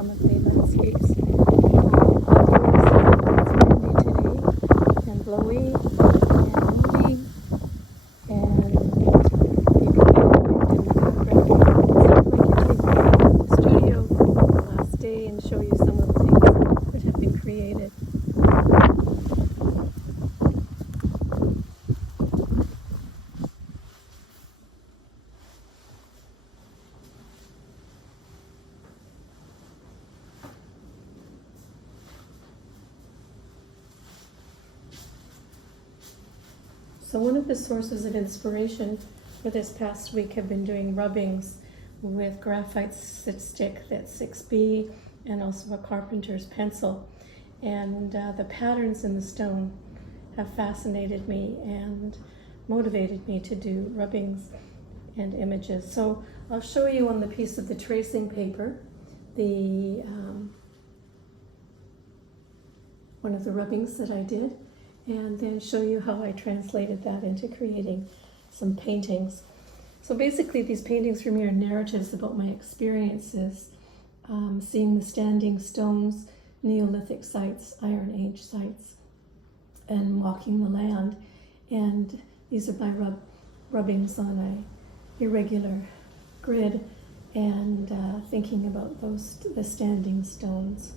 some of the landscapes. It's windy today and blowy and windy, and you can hear the wind in the background. So I'd like to take you to the studio the last day and show you some of the things that have been created. So one of the sources of inspiration for this past week have been doing rubbings with graphite stick that's 6B and also a carpenter's pencil. And the patterns in the stone have fascinated me and motivated me to do rubbings and images. So I'll show you on the piece of the tracing paper the one of the rubbings that I did, and then show you how I translated that into creating some paintings. So basically these paintings for me are narratives about my experiences, seeing the standing stones, Neolithic sites, Iron Age sites, and walking the land. And these are my rubbings on a irregular grid, and thinking about the standing stones.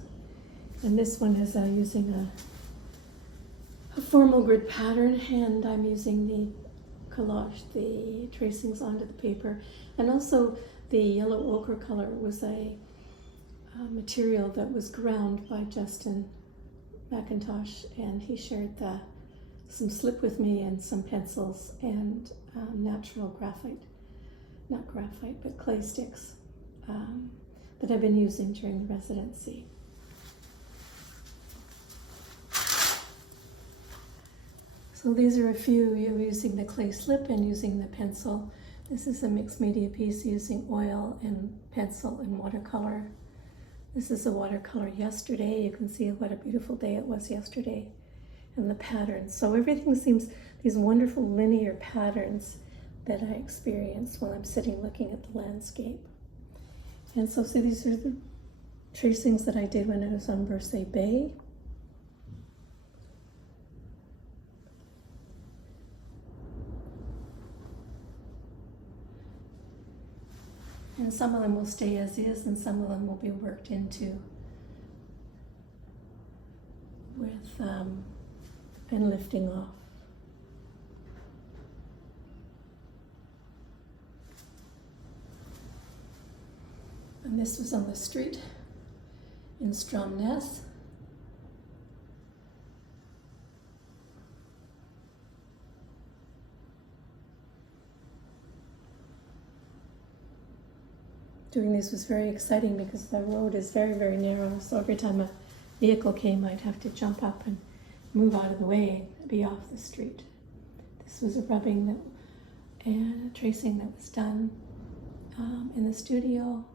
And this one is using a formal grid pattern, and I'm using the collage, the tracings onto the paper. And also the yellow ochre color was a material that was ground by Justin McIntosh, and he shared some slip with me and some pencils and natural clay sticks that I've been using during the residency. So these are a few using the clay slip and using the pencil. This is a mixed media piece using oil and pencil and watercolor. This is a watercolor yesterday. You can see what a beautiful day it was yesterday, and the patterns. So everything seems these wonderful linear patterns that I experience while I'm sitting looking at the landscape. And so see, these are the tracings that I did when I was on Birsay Bay. And some of them will stay as is, and some of them will be worked into with and lifting off. And this was on the street in Stromness. Doing this was very exciting because the road is very, very narrow. So every time a vehicle came, I'd have to jump up and move out of the way and be off the street. This was a rubbing and a tracing that was done in the studio.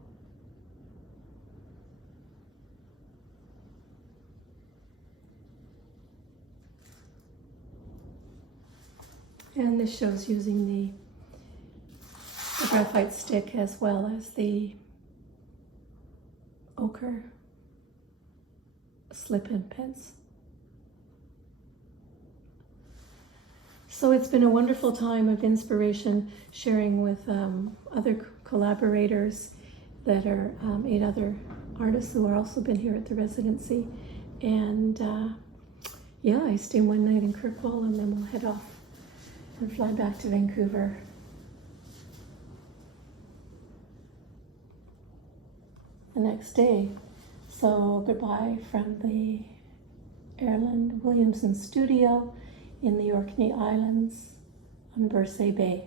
And this shows using the graphite stick as well as the ochre slip and pens. So it's been a wonderful time of inspiration, sharing with other collaborators that are 8 other artists who are also been here at the residency. And yeah, I stay one night in Kirkwall, and then we'll head off and fly back to Vancouver. The next day. So goodbye from the Erland Williamson studio in the Orkney Islands on Birsay Bay.